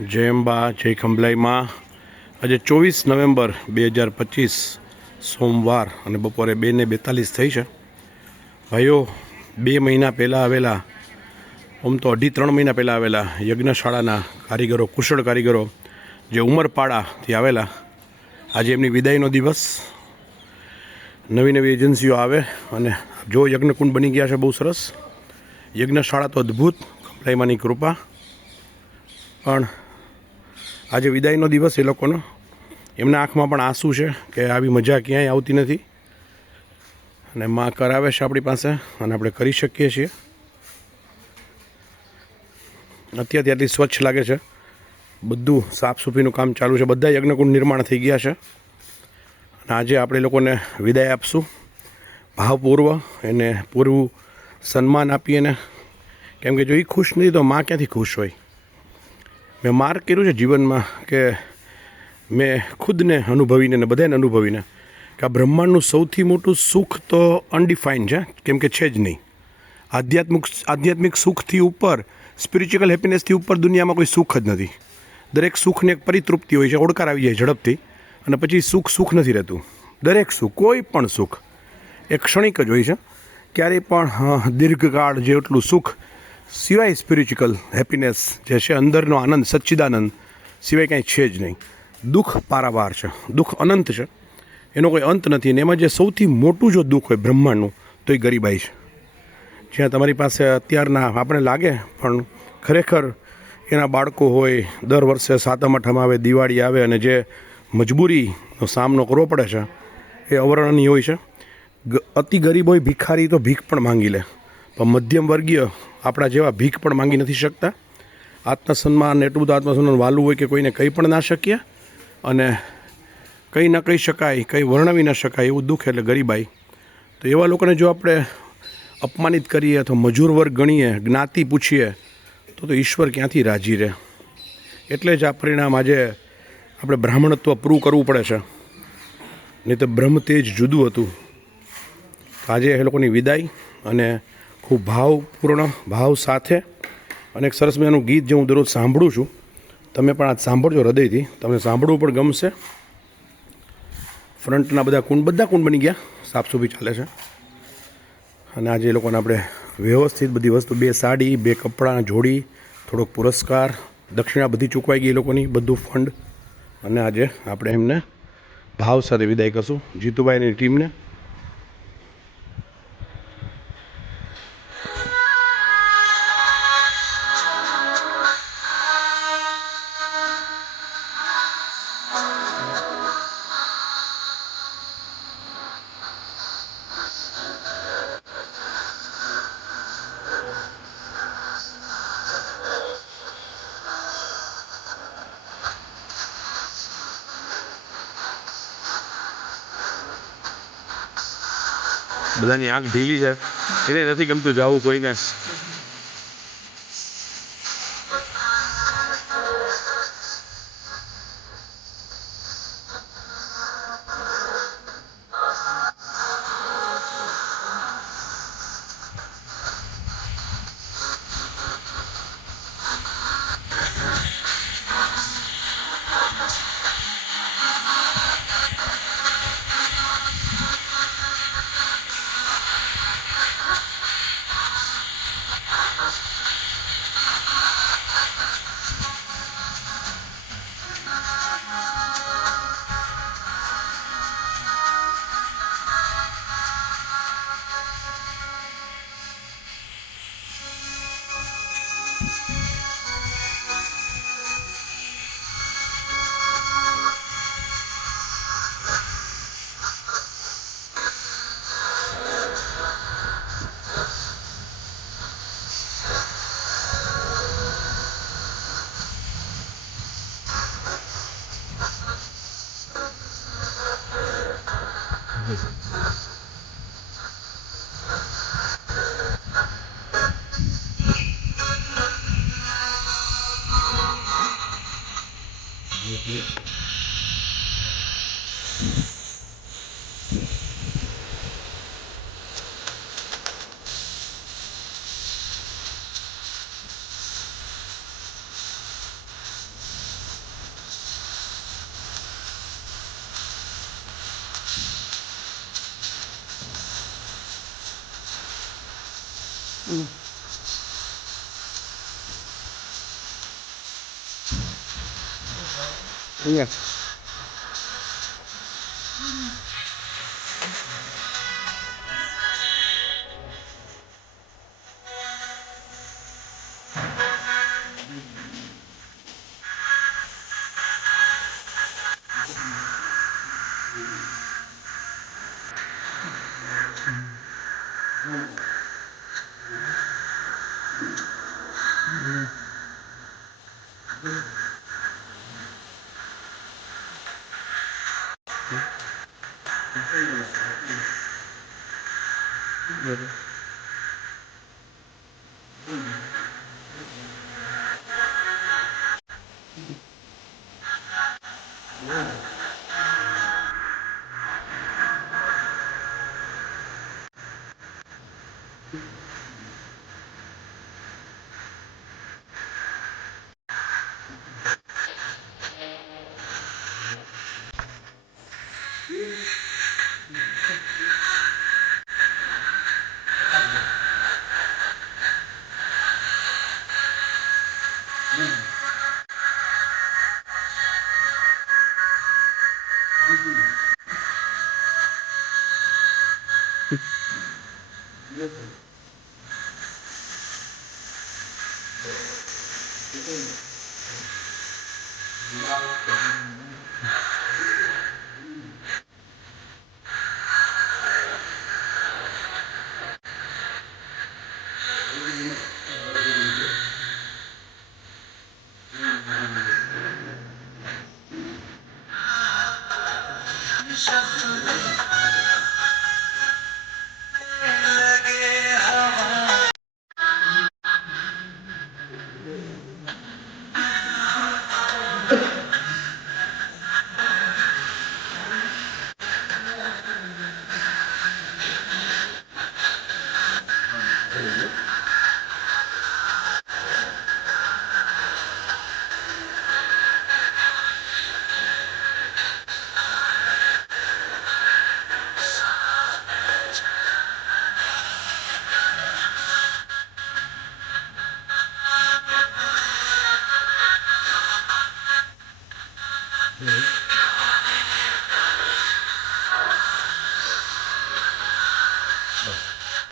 જય અંબા જય ખંભલાઈમાં આજે 24 નવેમ્બર 2025 સોમવાર અને બપોરે 2:42 થઈ છે. ભાઈઓ, 2 મહિના પહેલાં આવેલા, આમ તો 2.5-3 મહિના પહેલાં આવેલા યજ્ઞશાળાના કારીગરો, કુશળ કારીગરો જે ઉમરપાડાથી આવેલા, આજે એમની વિદાયનો દિવસ. નવી નવી એજન્સીઓ આવે અને જો યજ્ઞકુંડ બની ગયા છે, બહુ સરસ. યજ્ઞશાળા તો અદ્ભુત, ખંભલાઈમાંની કૃપા. પણ આજે વિદાયનો દિવસ એ લોકોનો, એમના આંખમાં પણ આંસુ છે કે આવી મજા ક્યાંય આવતી નથી અને માં કરાવે છે આપણી પાસે અને આપણે કરી શકીએ છીએ. અત્યારથી આટલી સ્વચ્છ લાગે છે, બધું સાફ સફાઈનું કામ ચાલુ છે, બધા યજ્ઞકુંડ નિર્માણ થઈ ગયા છે અને આજે આપણે લોકોને વિદાય આપશું ભાવપૂર્વ, એને પૂરું સન્માન આપીએ ને, કેમ કે જો એ ખુશ નથી તો માં ક્યાંથી ખુશ હોય. મેં માર્ક કર્યું છે જીવનમાં કે મેં ખુદને અનુભવીને ને બધાને અનુભવીને કે આ બ્રહ્માંડનું સૌથી મોટું સુખ તો અનડિફાઇન્ડ છે, કેમ કે છે જ નહીં. આધ્યાત્મિક સુખથી ઉપર, સ્પિરિચ્યુઅલ હેપીનેસથી ઉપર દુનિયામાં કોઈ સુખ જ નથી. દરેક સુખને એક પરિતૃપ્તિ હોય છે, ઓડકાર આવી જાય ઝડપથી અને પછી સુખ નથી રહેતું. દરેક સુખ, કોઈ પણ સુખ એ ક્ષણિક જ હોય છે. ક્યારેય પણ દીર્ઘકાળ જેટલું સુખ સિવાય સ્પિરિચ્યુઅલ હેપીનેસ જે છે, અંદરનો આનંદ, સચ્ચિદાનંદ સિવાય કાંઈ છે જ નહીં. દુઃખ પારાવાર છે, દુઃખ અનંત છે, એનો કોઈ અંત નથી. અને એમાં જે સૌથી મોટું જો દુઃખ હોય બ્રહ્માંડનું, તો એ ગરીબાઈ છે. જ્યાં તમારી પાસે અત્યારના આપણે લાગે પણ ખરેખર એના બાળકો હોય, દર વર્ષે સાતમ આઠમ આવે, દિવાળી આવે અને જે મજબૂરીનો સામનો કરવો પડે છે એ અવર્ણનીય હોય છે. અતિ ગરીબ હોય, ભિખારી તો ભીખ પણ માંગી લે, પણ મધ્યમ વર્ગીય આપણા જેવા ભીખ પણ માંગી નથી શકતા. આત્મસન્માન એટલું બધું આત્મસન્માન વાલું હોય કે કોઈને કહી પણ ના શકીએ અને કંઈ ન કહી શકાય, કંઈ વર્ણવી ન શકાય એવું દુઃખ એટલે ગરીબાઈ. તો એવા લોકોને જો આપણે અપમાનિત કરીએ અથવા મજૂર વર્ગ ગણીએ, જ્ઞાતિ પૂછીએ, તો ઈશ્વર ક્યાંથી રાજી રહે. એટલે જ આ પરિણામ આજે આપણે બ્રાહ્મણત્વ પ્રૂવ કરવું પડે છે, નહીં તો બ્રહ્મ તેજ જુદું હતું. આજે એ લોકોની વિદાય અને ખૂબ ભાવપૂર્ણ, ભાવ સાથે અને એક સરસ મજાનું ગીત જે હું દરરોજ સાંભળું છું, તમે પણ આજ સાંભળજો હૃદયથી, તમને સાંભળવું પણ ગમશે. ફ્રન્ટના બધા કુંડ બની ગયા, સાફ સફાઈ ચાલે છે અને આજે એ લોકોને આપણે વ્યવસ્થિત બધી વસ્તુ, 2 સાડી, 2 કપડાં, જોડી, થોડોક પુરસ્કાર, દક્ષિણા બધી ચૂકવાઈ ગઈ એ લોકોની, બધું ફંડ. અને આજે આપણે એમને ભાવ સાથે વિદાય કરશું, જીતુભાઈની ટીમને. બધાની આંખ ઢીલી છે, એને નથી ગમતું જવું કોઈને. અહીંયા